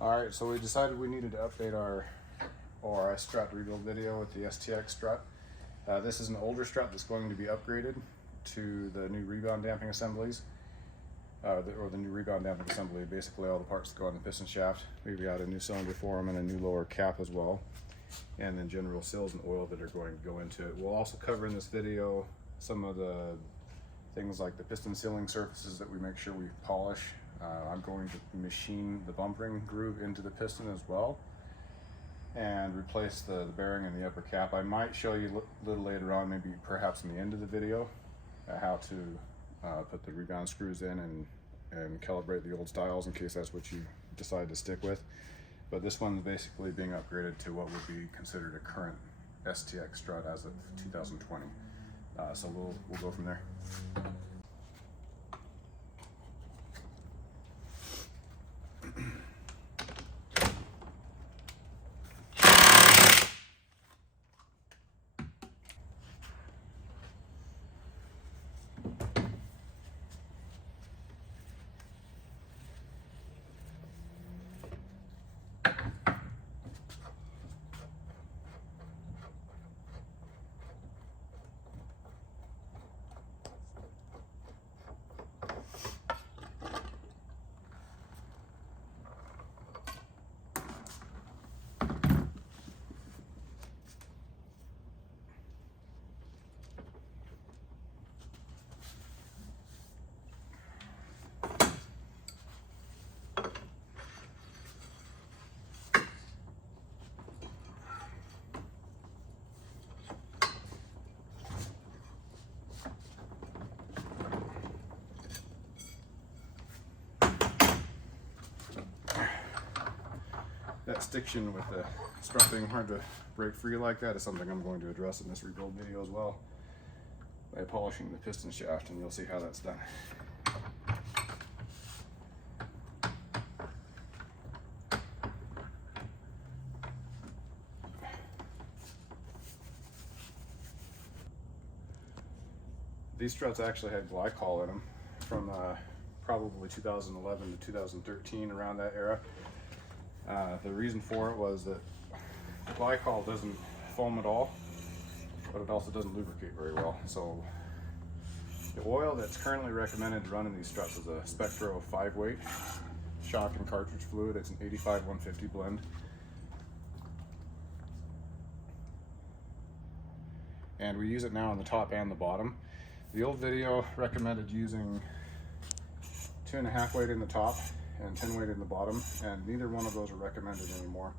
Alright, so we decided we needed to update our ORI Strut rebuild video with the STX Strut. This is an older strut that's going to be upgraded to the new rebound damping assemblies, or the new rebound damping assembly, basically all the parts that go on the piston shaft. We've got a new cylinder for them and a new lower cap as well, and then general seals and oil that are going to go into it. We'll also cover in this video some of the things like the piston sealing surfaces that we make sure we polish. I'm going to machine the bumpering groove into the piston as well and replace the bearing in the upper cap. I might show you a little later on, maybe perhaps in the end of the video, how to put the rebound screws in and calibrate the old styles in case that's what you decide to stick with. But this one's basically being upgraded to what would be considered a current STX strut as of 2020. So we'll go from there. That stiction with the strut being hard to break free like that is something I'm going to address in this rebuild video as well by polishing the piston shaft, and you'll see how that's done. These struts actually had glycol in them from probably 2011 to 2013, around that era. The reason for it was that glycol doesn't foam at all, but it also doesn't lubricate very well. So the oil that's currently recommended to run in these struts is a Spectro 5-weight shock and cartridge fluid. It's an 85-150 blend. And we use it now on the top and the bottom. The old video recommended using 2.5 weight in the top and 10 weight in the bottom, and neither one of those are recommended anymore.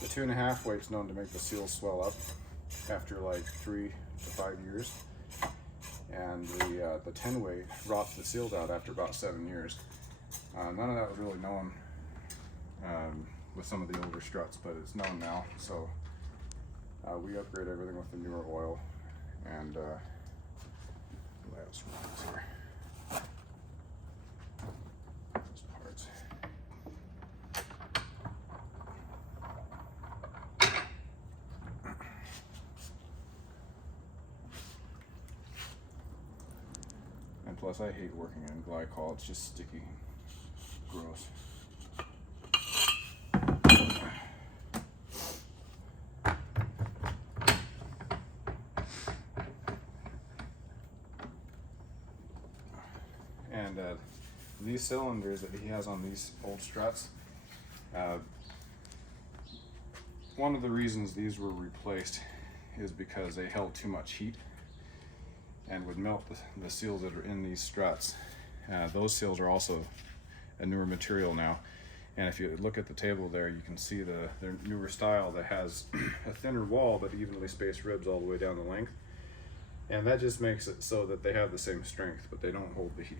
The 2.5 weight is known to make the seals swell up after like 3 to 5 years, and the 10 weight rots the seals out after about 7 years. None of that was really known with some of the older struts, but it's known now. So we upgrade everything with the newer oil, and let's run this here. Plus, I hate working in glycol. It's just sticky, gross. And these cylinders that he has on these old struts, one of the reasons these were replaced is because they held too much heat and would melt the seals that are in these struts. Those seals are also a newer material now, and if you look at the table there, you can see their newer style that has a thinner wall but evenly spaced ribs all the way down the length, and that just makes it so that they have the same strength but they don't hold the heat.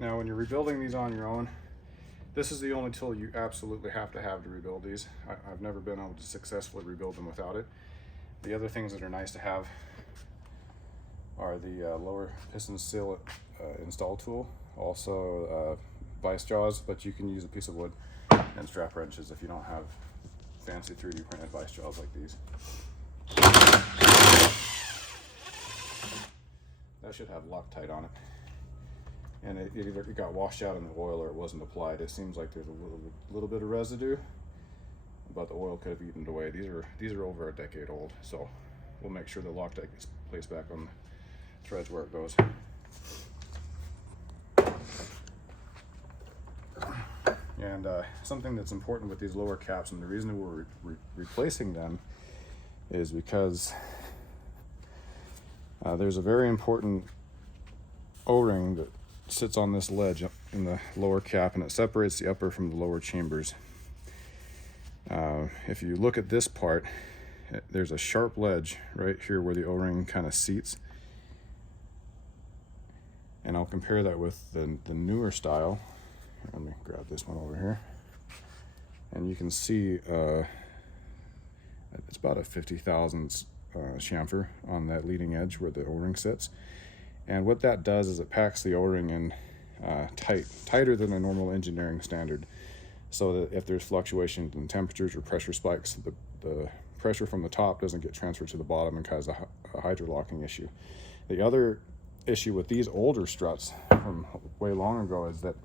Now when you're rebuilding these on your own, this is the only tool you absolutely have to rebuild these. I've never been able to successfully rebuild them without it. The other things that are nice to have are the lower piston seal install tool, also vice jaws, but you can use a piece of wood and strap wrenches if you don't have fancy 3D printed vice jaws like these. That should have Loctite on it. And it either got washed out in the oil or it wasn't applied. It seems like there's a little bit of residue, but the oil could have eaten it away. These are over a decade old, so we'll make sure the Loctite gets placed back on the threads where it goes. And something that's important with these lower caps, and the reason we're replacing them, is because there's a very important O-ring that sits on this ledge in the lower cap, and it separates the upper from the lower chambers. If you look at this part, there's a sharp ledge right here where the O-ring kind of seats, and I'll compare that with the newer style. Let me grab this one over here, and you can see it's about a 50 thousandths chamfer on that leading edge where the O-ring sits. And what that does is it packs the O-ring in tighter than a normal engineering standard, so that if there's fluctuations in temperatures or pressure spikes, the pressure from the top doesn't get transferred to the bottom and cause a hydrolocking issue. The other issue with these older struts from way long ago is that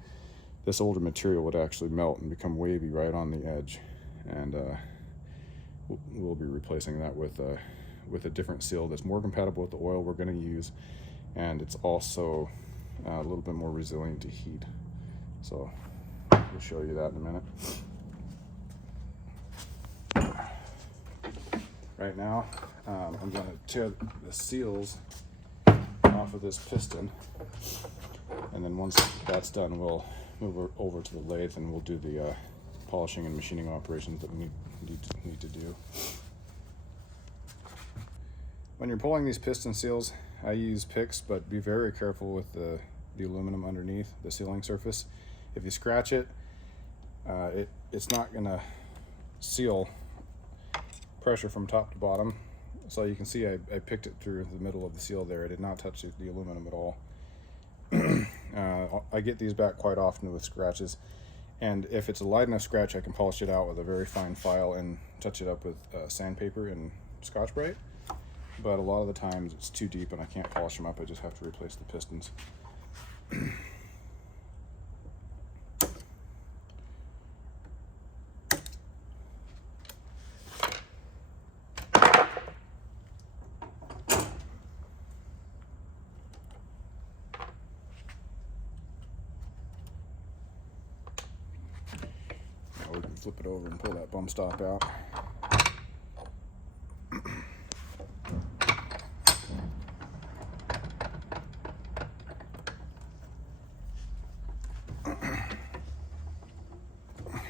this older material would actually melt and become wavy right on the edge, and we'll be replacing that with a different seal that's more compatible with the oil we're going to use, and it's also a little bit more resilient to heat. So we'll show you that in a minute. Right now, I'm going to tear the seals off of this piston, and then once that's done, we'll move over to the lathe and we'll do the polishing and machining operations that we need to do. When you're pulling these piston seals, I use picks, but be very careful with the aluminum underneath the sealing surface. If you scratch it, it's not going to seal pressure from top to bottom. So you can see I picked it through the middle of the seal there. I did not touch the aluminum at all. I get these back quite often with scratches, and if it's a light enough scratch, I can polish it out with a very fine file and touch it up with sandpaper and Scotch-Brite. But a lot of the times it's too deep and I can't polish them up. I just have to replace the pistons. Now we can flip it over and pull that bump stop out.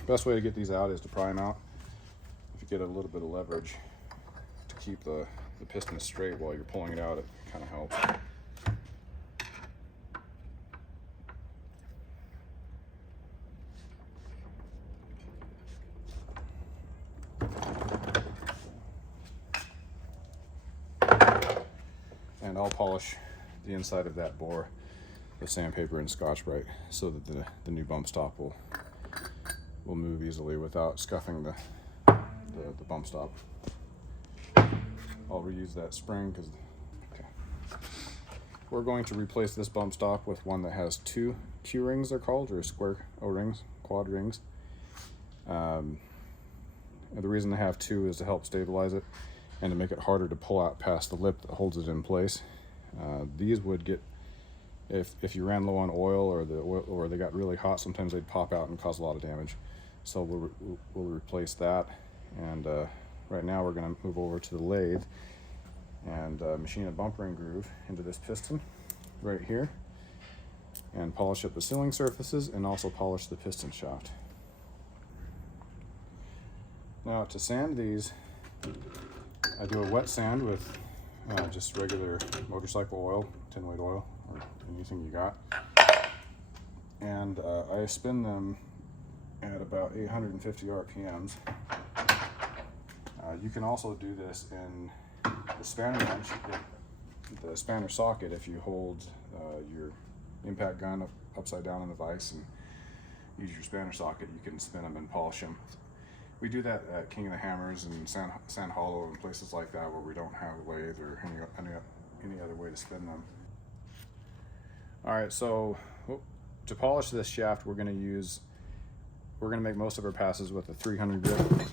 Best way to get these out is to pry them out. If you get a little bit of leverage to keep the piston straight while you're pulling it out, it kind of helps. And I'll polish the inside of that bore with sandpaper and Scotch-Brite so that the new bump stop will move easily without scuffing the bump stop. I'll reuse that spring because we're going to replace this bump stop with one that has two Q rings, they're called, or square O-rings, quad rings. And the reason they have two is to help stabilize it and to make it harder to pull out past the lip that holds it in place. These would get, if you ran low on oil or they got really hot, sometimes they'd pop out and cause a lot of damage. So we'll replace that, and right now we're going to move over to the lathe and machine a bump ring groove into this piston right here, and polish up the sealing surfaces and also polish the piston shaft. Now to sand these, I do a wet sand with just regular motorcycle oil, tin weight oil, or anything you got. and I spin them at about 850 RPMs. You can also do this in the spanner wrench, the spanner socket. If you hold your impact gun upside down in the vise and use your spanner socket, you can spin them and polish them. We do that at King of the Hammers and Sand Hollow and places like that where we don't have a lathe or any other way to spin them. All right, so to polish this shaft, we're going to make most of our passes with a 300 grit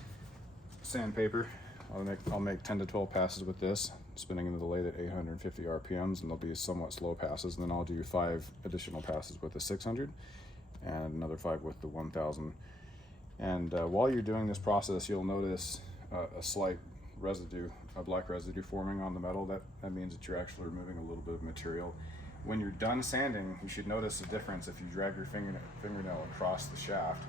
sandpaper. I'll make 10 to 12 passes with this, spinning into the lathe at 850 RPMs, and they'll be somewhat slow passes. And then I'll do 5 additional passes with the 600 and another 5 with the 1000. And while you're doing this process, you'll notice a slight residue, a black residue forming on the metal. That means that you're actually removing a little bit of material. When you're done sanding, you should notice a difference if you drag your fingernail across the shaft.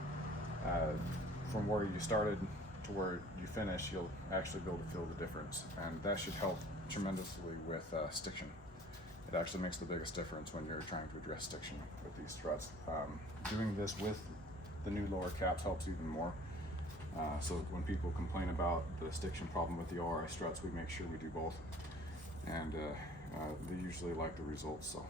From where you started to where you finish, you'll actually be able to feel the difference, and that should help tremendously with stiction. It actually makes the biggest difference when you're trying to address stiction with these struts. Doing this with the new lower caps helps even more. So when people complain about the stiction problem with the ORI struts, we make sure we do both, and they usually like the results. So.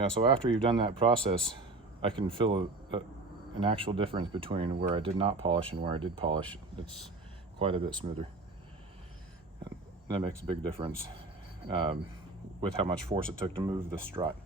Yeah, so after you've done that process, I can feel an actual difference between where I did not polish and where I did polish. It's quite a bit smoother. And that makes a big difference with how much force it took to move the strut.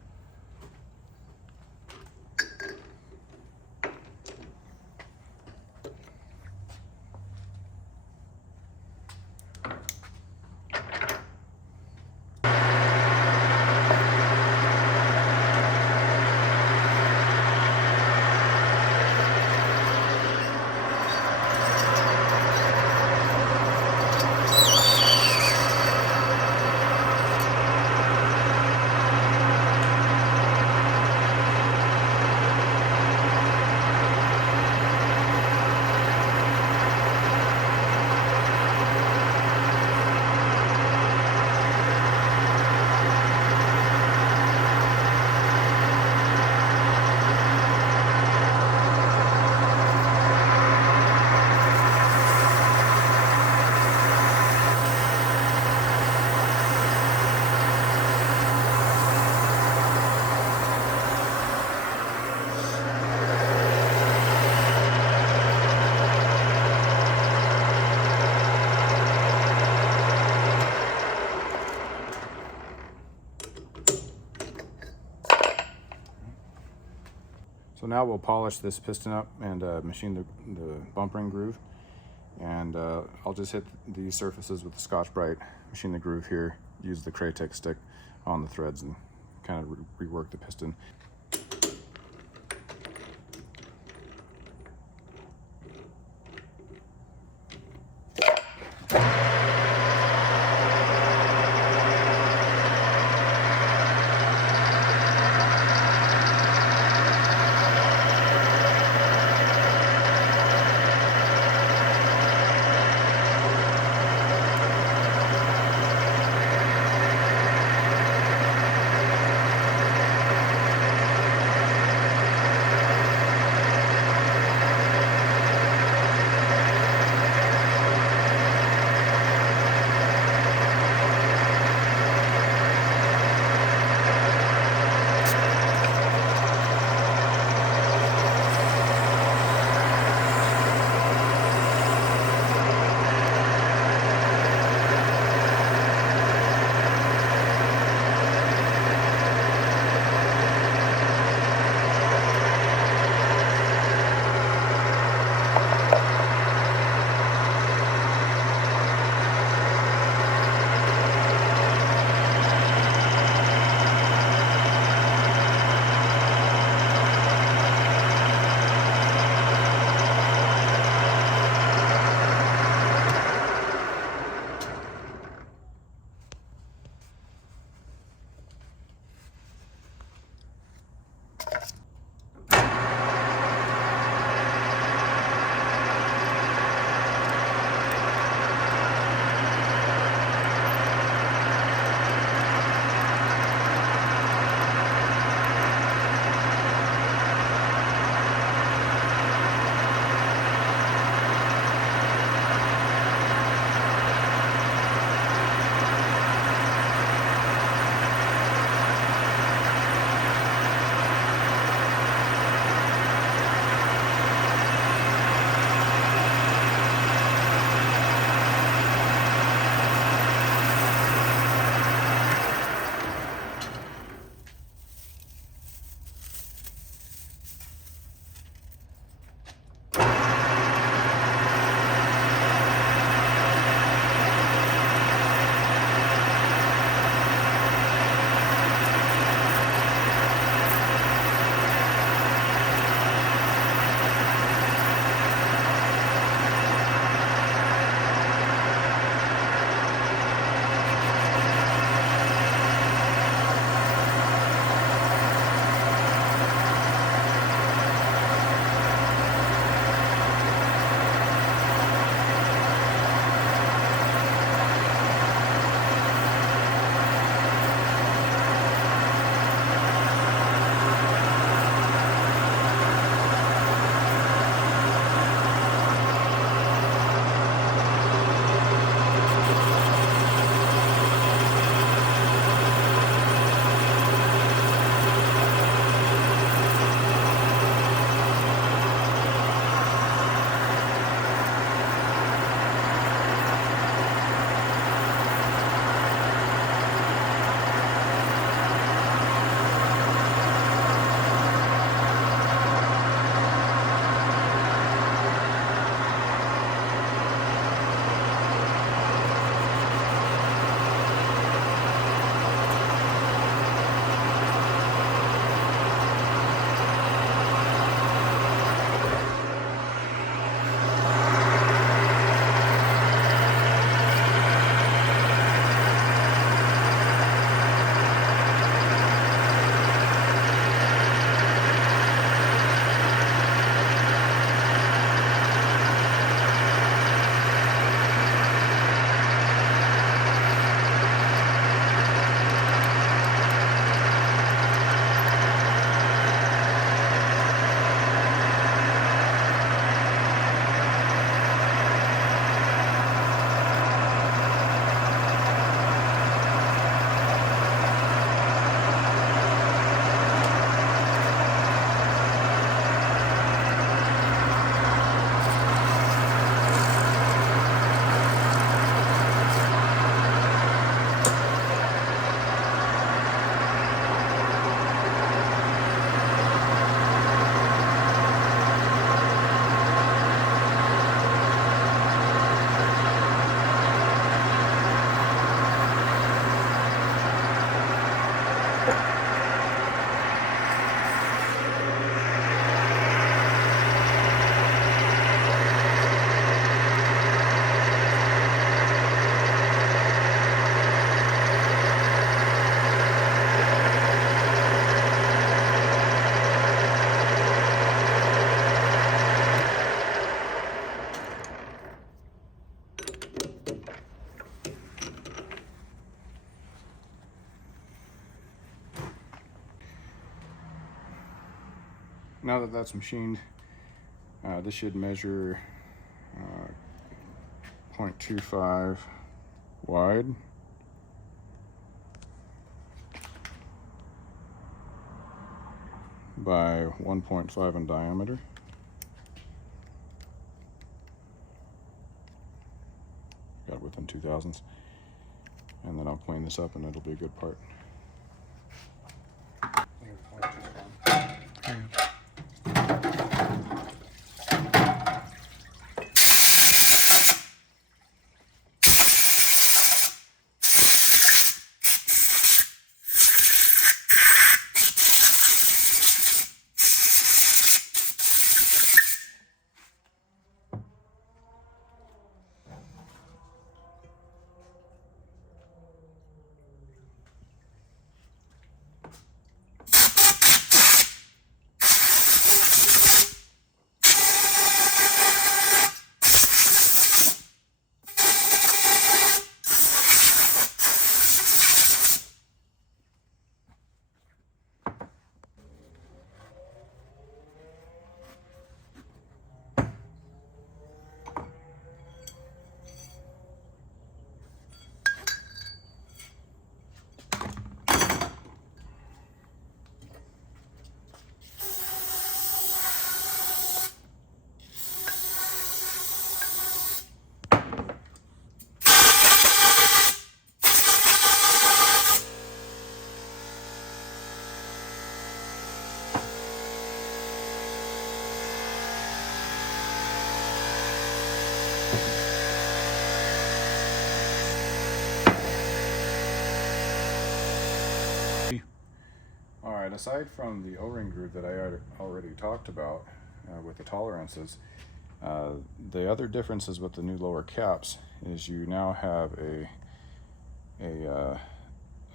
So now we'll polish this piston up and machine the bump ring groove. And I'll just hit these surfaces with the Scotch-Brite, machine the groove here, use the Kratek stick on the threads and kind of rework the piston. now that that's machined, this should measure 0.25 wide by 1.5 in diameter. Got it within 2,000ths. And then I'll clean this up and it'll be a good part. Alright, aside from the O-ring groove that I already talked about with the tolerances, the other differences with the new lower caps is you now have a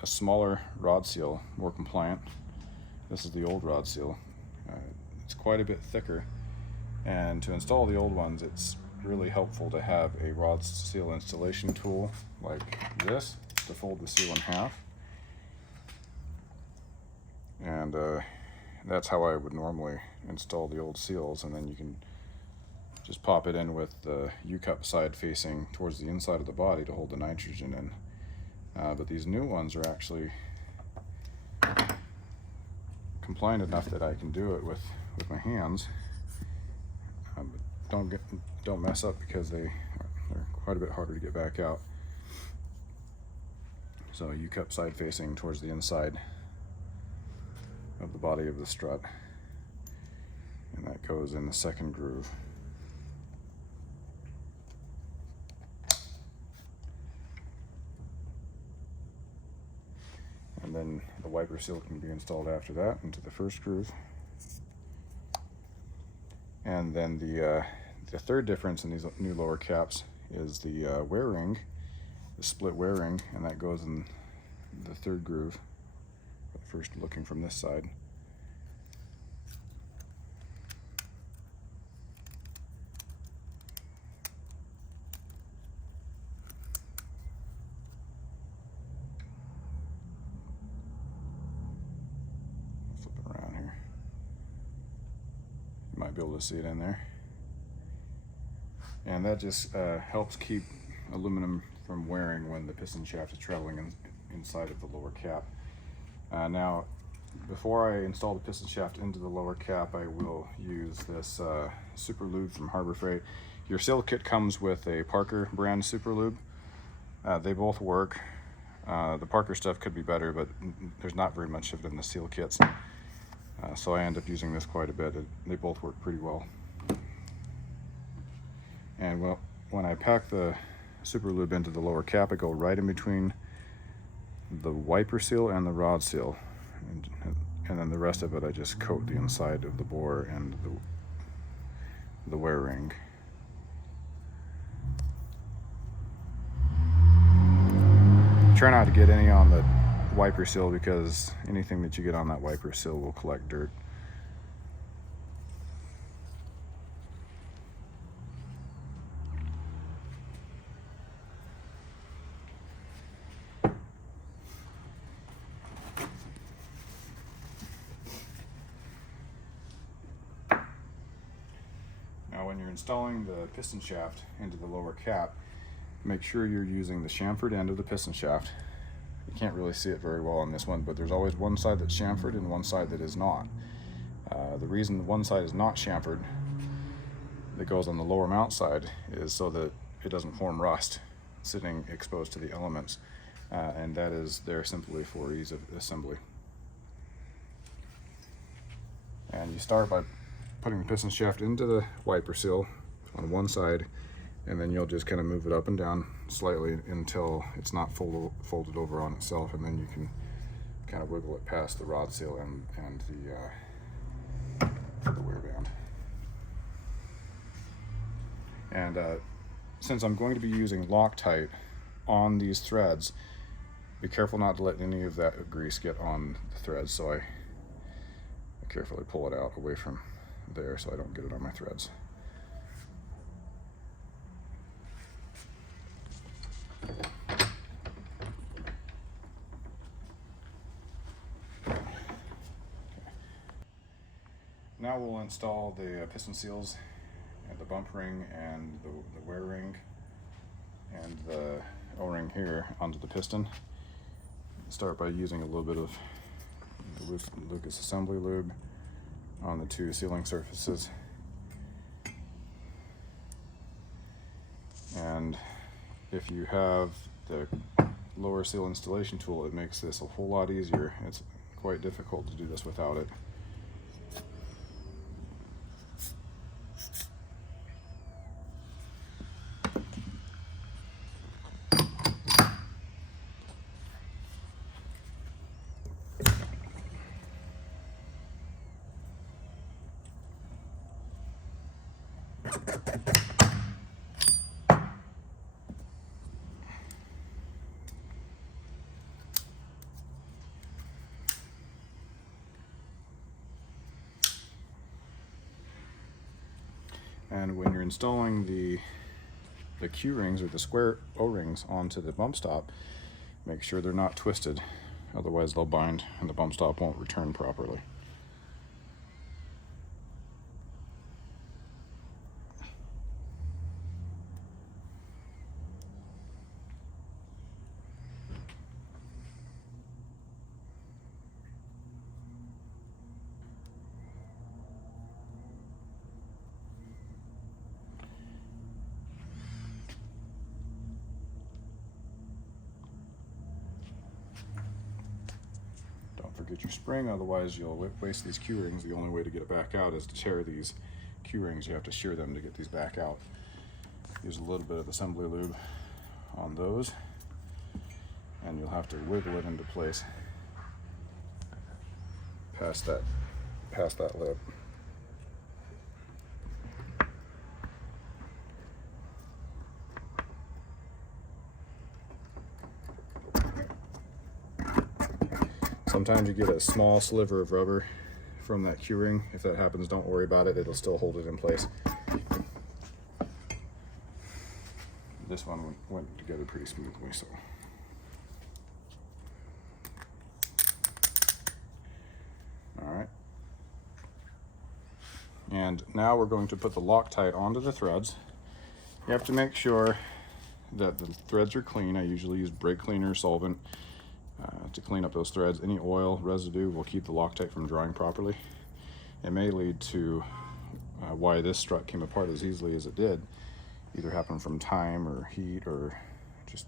smaller rod seal, more compliant. This is the old rod seal. It's quite a bit thicker, and to install the old ones, it's really helpful to have a rod seal installation tool like this to fold the seal in half. And that's how I would normally install the old seals, and then you can just pop it in with the U-cup side facing towards the inside of the body to hold the nitrogen in. But these new ones are actually compliant enough that I can do it with my hands. But don't mess up, because they're quite a bit harder to get back out. So U-cup side facing towards the inside of the body of the strut, and that goes in the second groove. And then the wiper seal can be installed after that into the first groove. And then the third difference in these new lower caps is the wear ring, the split wear ring, and that goes in the third groove. First looking from this side. Flip it around here. You might be able to see it in there. And that just helps keep aluminum from wearing when the piston shaft is traveling inside of the lower cap. Now, before I install the piston shaft into the lower cap, I will use this super lube from Harbor Freight. Your seal kit comes with a Parker brand super lube. They both work. The Parker stuff could be better, but there's not very much of it in the seal kits. So I end up using this quite a bit. They both work pretty well. And well, when I pack the super lube into the lower cap, I go right in between the wiper seal and the rod seal, and then the rest of it I just coat the inside of the bore and the wear ring. Try not to get any on the wiper seal, because anything that you get on that wiper seal will collect dirt. when you're installing the piston shaft into the lower cap, make sure you're using the chamfered end of the piston shaft. You can't really see it very well on this one, but there's always one side that's chamfered and one side that is not. The reason one side is not chamfered, that goes on the lower mount side, is so that it doesn't form rust sitting exposed to the elements, and that is there simply for ease of assembly. And you start by putting the piston shaft into the wiper seal on one side, and then you'll just kind of move it up and down slightly until it's not folded over on itself, and then you can kind of wiggle it past the rod seal and the wear band. And since I'm going to be using Loctite on these threads, be careful not to let any of that grease get on the threads, so I carefully pull it out away from there so I don't get it on my threads. Now we'll install the piston seals and the bump ring and the wear ring and the O-ring here onto the piston. Start by using a little bit of the Lucas assembly lube on the two sealing surfaces. And if you have the lower seal installation tool, it makes this a whole lot easier. It's quite difficult to do this without it. And when you're installing the Q-rings or the square O-rings onto the bump stop, make sure they're not twisted, otherwise they'll bind and the bump stop won't return properly. Forget your spring, otherwise you'll waste these Q-rings. The only way to get it back out is to tear these Q-rings. You have to shear them to get these back out. Use a little bit of assembly lube on those, and you'll have to wiggle it into place past that lip. Sometimes you get a small sliver of rubber from that Q-ring. If that happens, don't worry about it. It'll still hold it in place. This one went together pretty smoothly, so. All right. And now we're going to put the Loctite onto the threads. You have to make sure that the threads are clean. I usually use brake cleaner solvent to clean up those threads. Any oil residue will keep the Loctite from drying properly. It may lead to why this strut came apart as easily as it did. Either happened from time or heat, or just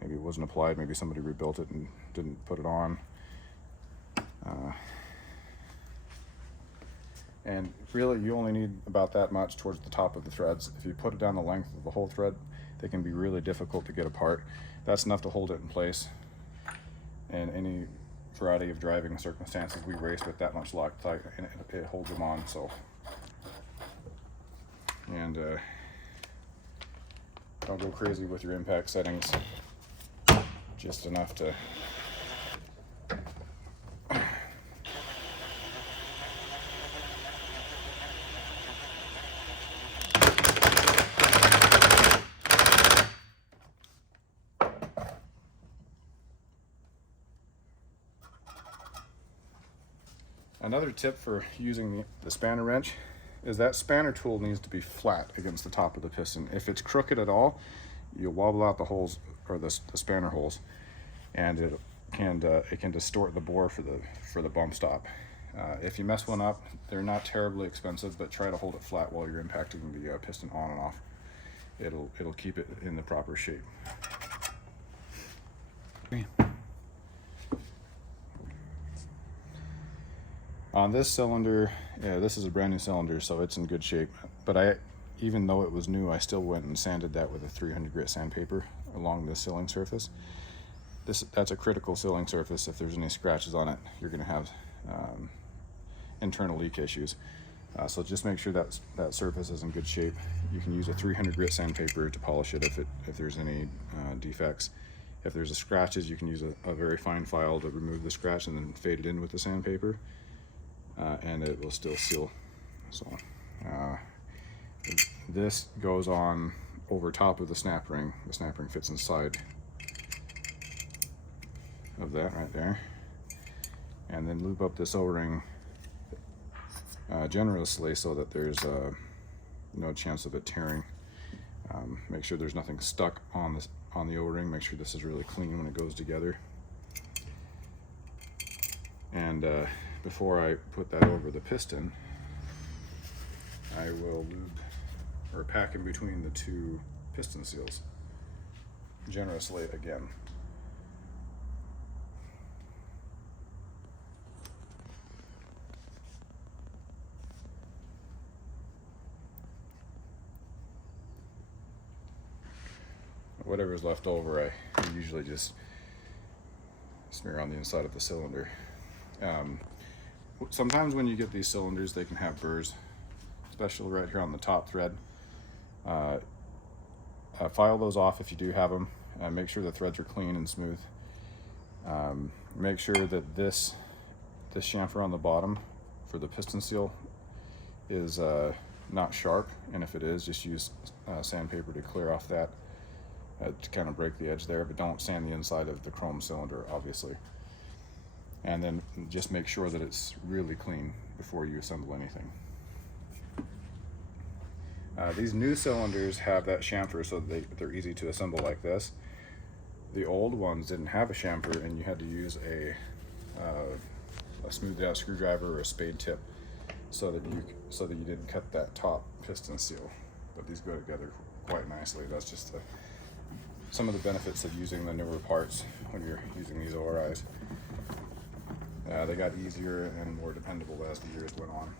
maybe it wasn't applied. Maybe somebody rebuilt it and didn't put it on. And really you only need about that much towards the top of the threads. If you put it down the length of the whole thread, they can be really difficult to get apart. That's enough to hold it in place. In any variety of driving circumstances, we race with that much Loctite, and it holds them on. So, and don't go crazy with your impact settings. Just enough to Another tip for using the spanner wrench is that spanner tool needs to be flat against the top of the piston. If it's crooked at all, you'll wobble out the holes, or the spanner holes, and it can distort the bore for the bump stop. If you mess one up, they're not terribly expensive, but try to hold it flat while you're impacting the piston on and off. It'll keep it in the proper shape. Okay. On this cylinder, yeah, this is a brand new cylinder, so it's in good shape. But even though it was new, I still went and sanded that with a 300 grit sandpaper along the sealing surface. That's a critical sealing surface. If there's any scratches on it, you're going to have internal leak issues. So just make sure that surface is in good shape. You can use a 300 grit sandpaper to polish it if there's any defects. If there's scratches, you can use a very fine file to remove the scratch and then fade it in with the sandpaper, and it will still seal. So this goes on over top of the snap ring. The snap ring fits inside of that right there, and then loop up this O-ring generously so that there's no chance of it tearing. Make sure there's nothing stuck on the O-ring. Make sure this is really clean when it goes together. And before I put that over the piston, I will lube or pack in between the two piston seals generously again. Whatever's left over, I usually just smear on the inside of the cylinder. Sometimes when you get these cylinders, they can have burrs, especially right here on the top thread. File those off if you do have them. Make sure the threads are clean and smooth. Make sure that this chamfer on the bottom for the piston seal is not sharp, and if it is, just use sandpaper to clear off that. To kind of break the edge there, but don't sand the inside of the chrome cylinder, obviously. And then just make sure that it's really clean before you assemble anything. These new cylinders have that chamfer, so they're easy to assemble like this. The old ones didn't have a chamfer, and you had to use a smoothed out screwdriver or a spade tip so that you didn't cut that top piston seal. But these go together quite nicely. That's just some of the benefits of using the newer parts when you're using these ORIs. They got easier and more dependable as the years went on.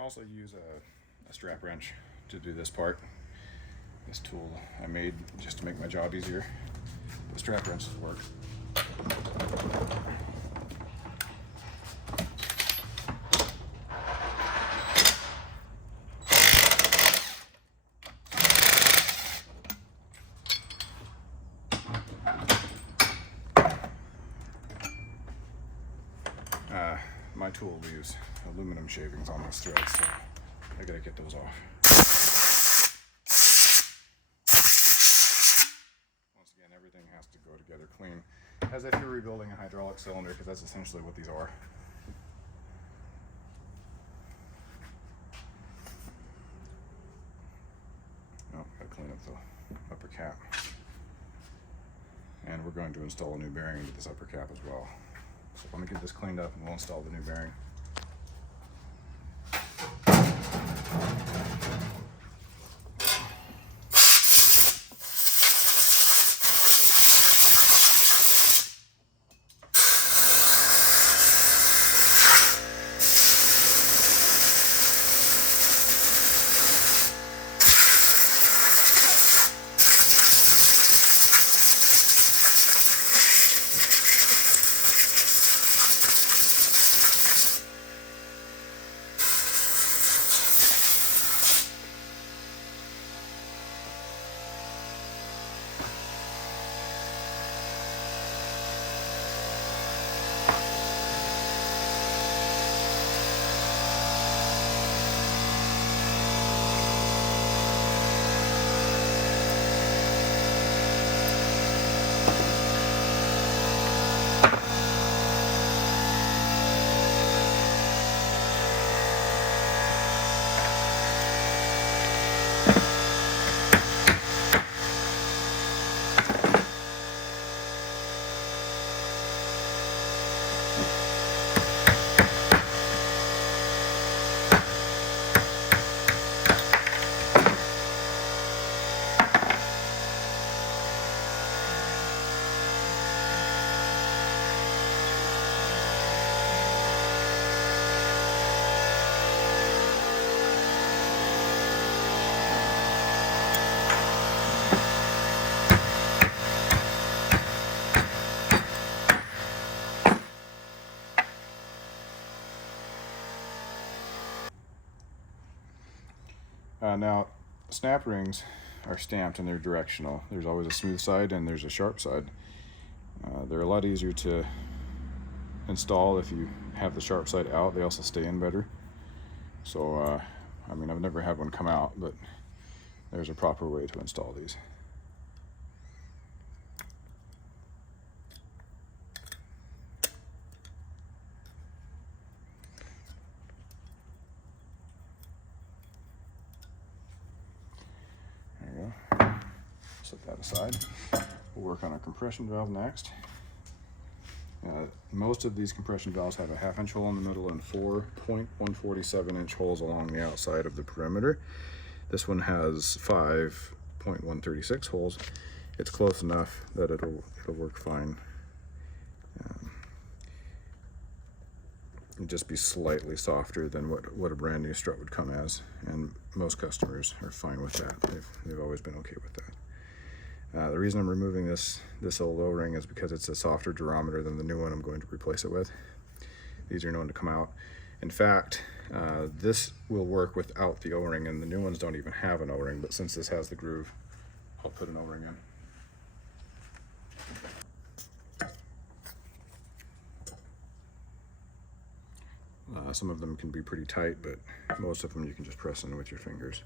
Also use a strap wrench to do this part. This tool I made just to make my job easier. The strap wrenches work. My tool leaves aluminum shavings on this thread, so I gotta get those off. Once again, everything has to go together clean, as if you're rebuilding a hydraulic cylinder, because that's essentially what these are. Oh, gotta clean up the upper cap. And we're going to install a new bearing into this upper cap as well. So let me get this cleaned up and we'll install the new bearing. Now, snap rings are stamped and they're directional. There's always a smooth side and there's a sharp side. They're a lot easier to install if you have the sharp side out. They also stay in better. So, I mean, I've never had one come out, but there's a proper way to install these. There you go. Set that aside. We'll work on our compression valve next. Most of these compression valves have a 1/2 inch hole in the middle and 4 0.147-inch holes along the outside of the perimeter. This one has 5 0.136 holes. It's close enough that it'll work fine. It'll just be slightly softer than what a brand new strut would come as, and most customers are fine with that. They've always been okay with that. The reason I'm removing this old O-ring is because it's a softer durometer than the new one I'm going to replace it with. These are known to come out. In fact, this will work without the O-ring, and the new ones don't even have an O-ring, but since this has the groove, I'll put an O-ring in. Some of them can be pretty tight, but most of them you can just press in with your fingers.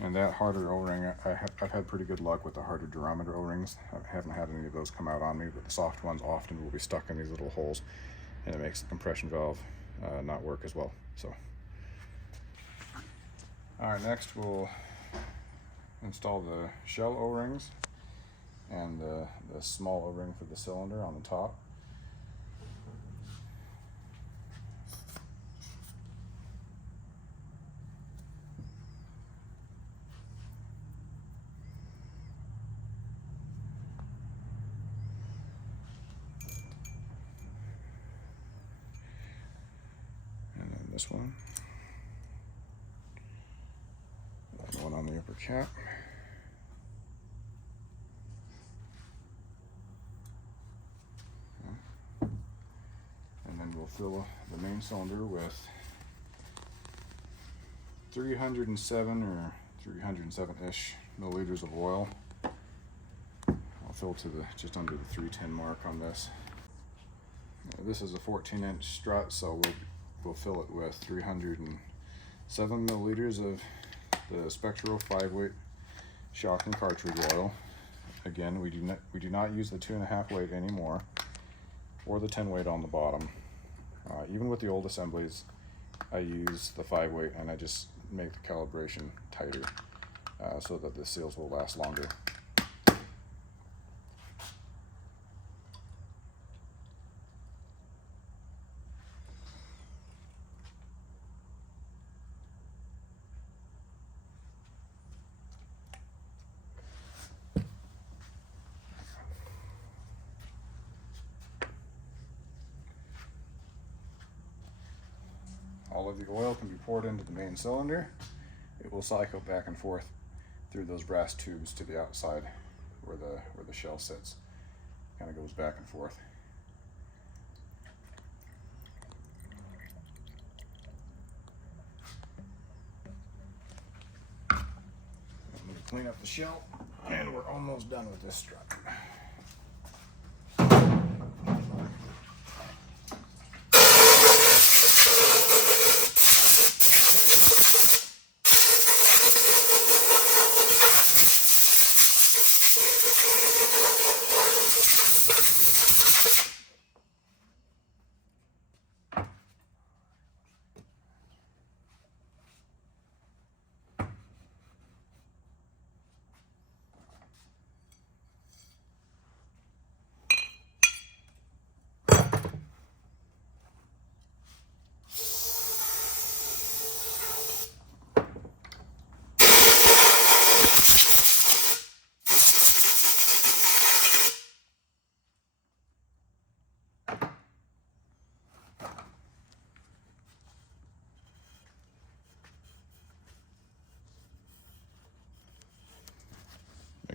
And that harder O-ring, I've had pretty good luck with the harder durometer O-rings. I haven't had any of those come out on me, but the soft ones often will be stuck in these little holes, and it makes the compression valve not work as well. So, all right, next we'll install the shell O-rings and the small O-ring for the cylinder on the top. This one, and one on the upper cap, and then we'll fill the main cylinder with 307 or 307-ish milliliters of oil. I'll fill to just under the 310 mark on this. This is a 14-inch strut, so we'll fill it with 307 milliliters of the Spectral 5-weight shock and cartridge oil. Again, we do not use the 2.5 weight anymore, or the 10 weight on the bottom. Even with the old assemblies, I use the 5 weight, and I just make the calibration tighter so that the seals will last longer. All of the oil can be poured into the main cylinder. It will cycle back and forth through those brass tubes to the outside where the shell sits. Kind of goes back and forth. I'm going to clean up the shell, and we're almost done with this strut.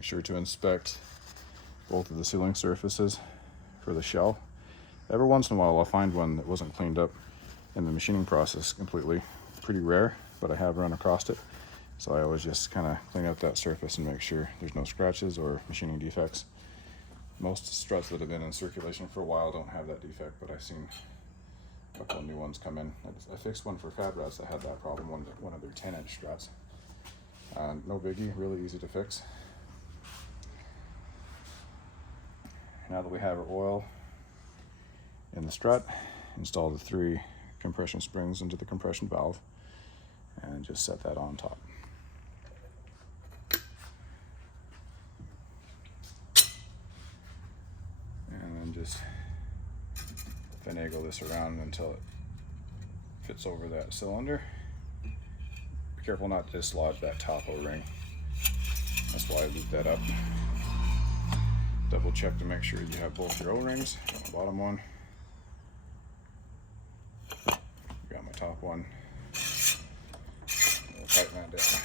Make sure to inspect both of the sealing surfaces for the shell. Every once in a while I'll find one that wasn't cleaned up in the machining process completely. Pretty rare, but I have run across it. So I always just kind of clean up that surface and make sure there's no scratches or machining defects. Most struts that have been in circulation for a while don't have that defect, but I've seen a couple of new ones come in. I fixed one for Fab Rats that had that problem, one of their 10-inch struts. No biggie, really easy to fix. Now that we have our oil in the strut, install the 3 compression springs into the compression valve and just set that on top. And then just finagle this around until it fits over that cylinder. Be careful not to dislodge that top O-ring. That's why I loop that up. Double check to make sure you have both your O-rings. Got my bottom one. Got my top one. We'll tighten that down.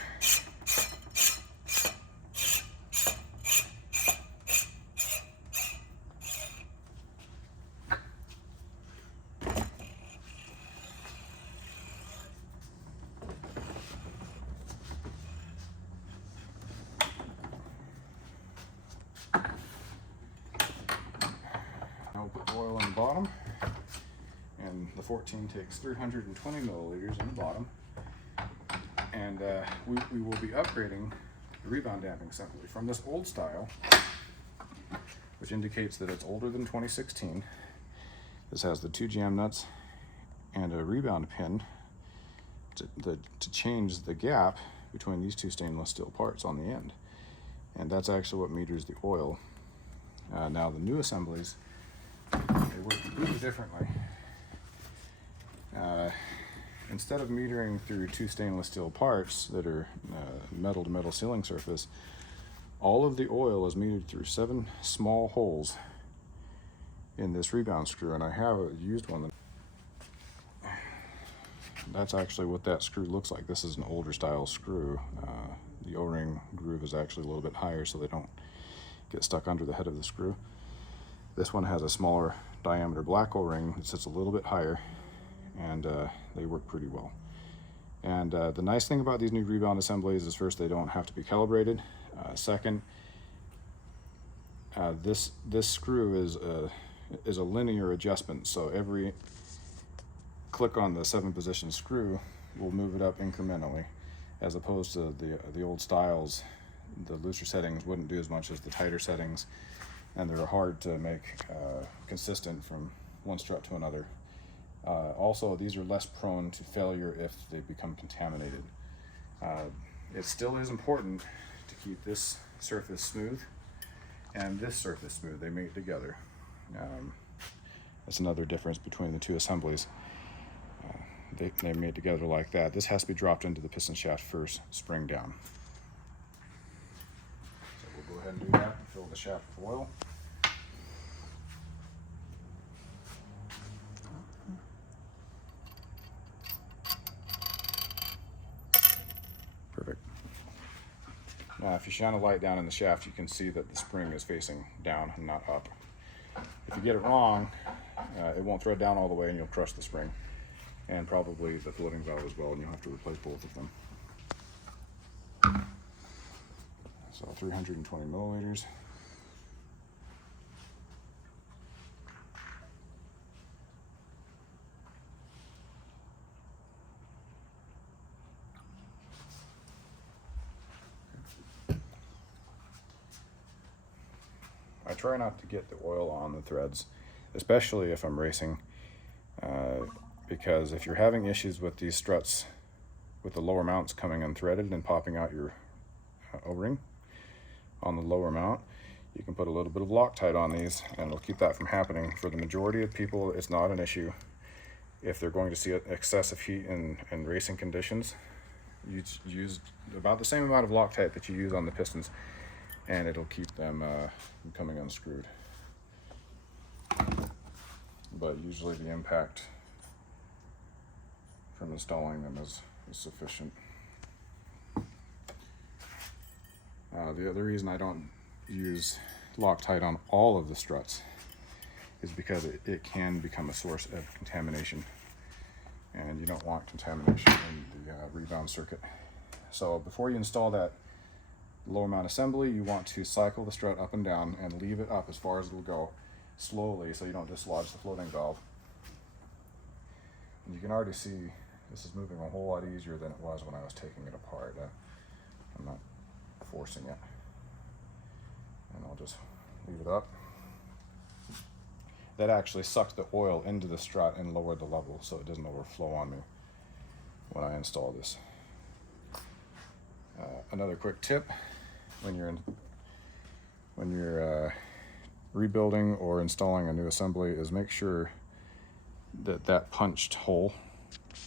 I'll put oil in the bottom, and the 14 takes 320 milliliters in the bottom, and we will be upgrading the rebound damping assembly from this old style, which indicates that it's older than 2016. This has the 2 jam nuts and a rebound pin to change the gap between these 2 stainless steel parts on the end, and that's actually what meters the oil. Now the new assemblies, they work completely differently. Instead of metering through 2 stainless steel parts that are metal to metal sealing surface, all of the oil is metered through 7 small holes in this rebound screw, and I have used one. That's actually what that screw looks like. This is an older style screw. The O-ring groove is actually a little bit higher so they don't get stuck under the head of the screw. This one has a smaller diameter black O-ring that sits a little bit higher, and they work pretty well. And the nice thing about these new rebound assemblies is, first, they don't have to be calibrated. Second, this screw is a linear adjustment, so every click on the 7-position screw will move it up incrementally, as opposed to the old styles. The looser settings wouldn't do as much as the tighter settings, and they're hard to make consistent from one strut to another. Also, these are less prone to failure if they become contaminated. It still is important to keep this surface smooth and this surface smooth. They mate together. That's another difference between the 2 assemblies. They mate together like that. This has to be dropped into the piston shaft first, spring down. So we'll go ahead and do that and fill the shaft with oil. Perfect. Now, if you shine a light down in the shaft, you can see that the spring is facing down and not up. If you get it wrong, it won't thread down all the way and you'll crush the spring, and probably the floating valve as well, and you'll have to replace both of them. So 320 milliliters. I try not to get the oil on the threads, especially if I'm racing, because if you're having issues with these struts with the lower mounts coming unthreaded and popping out your O-ring on the lower mount, you can put a little bit of Loctite on these and it'll keep that from happening. For the majority of people, it's not an issue. If they're going to see excessive heat in racing conditions, you use about the same amount of Loctite that you use on the pistons, and it'll keep them from coming unscrewed. But usually the impact from installing them is sufficient. The other reason I don't use Loctite on all of the struts is because it can become a source of contamination, and you don't want contamination in the rebound circuit. So before you install that lower mount assembly, you want to cycle the strut up and down and leave it up as far as it'll go slowly, so you don't dislodge the floating valve. And you can already see this is moving a whole lot easier than it was when I was taking it apart. I'm not forcing it, and I'll just leave it up. That actually sucked the oil into the strut and lowered the level so it doesn't overflow on me when I install this. Another quick tip: when you're rebuilding or installing a new assembly, is make sure that that punched hole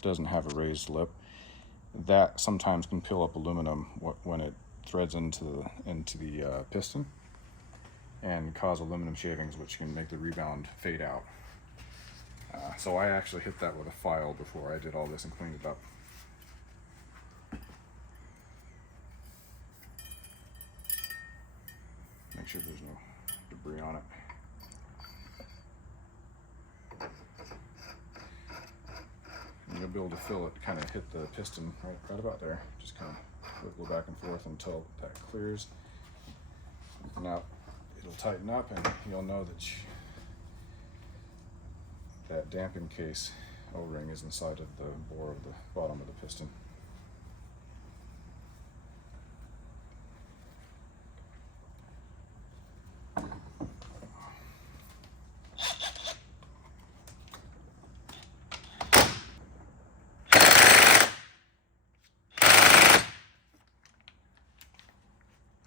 doesn't have a raised lip. That sometimes can peel up aluminum when it threads into the piston, and cause aluminum shavings, which can make the rebound fade out. So I actually hit that with a file before I did all this and cleaned it up. Make sure there's no debris on it. And you'll be able to feel it kind of hit the piston right about there. Just kind of wiggle back and forth until that clears. Now it'll tighten up, and you'll know that that damping case O-ring is inside of the bore of the bottom of the piston.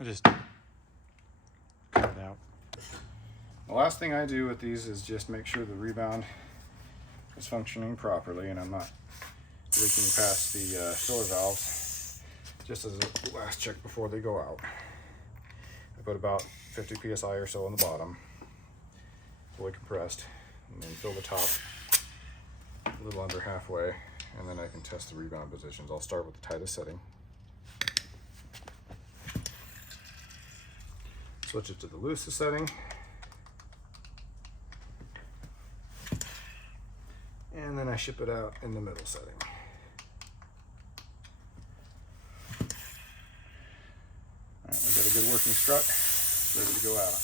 I just cut it out. The last thing I do with these is just make sure the rebound is functioning properly and I'm not leaking past the filler valves, just as a last check before they go out. I put about 50 psi or so on the bottom, fully compressed, and then fill the top a little under halfway, and then I can test the rebound positions. I'll start with the tightest setting. Switch it to the loosest setting. And then I ship it out in the middle setting. All right, we've got a good working strut, ready to go out.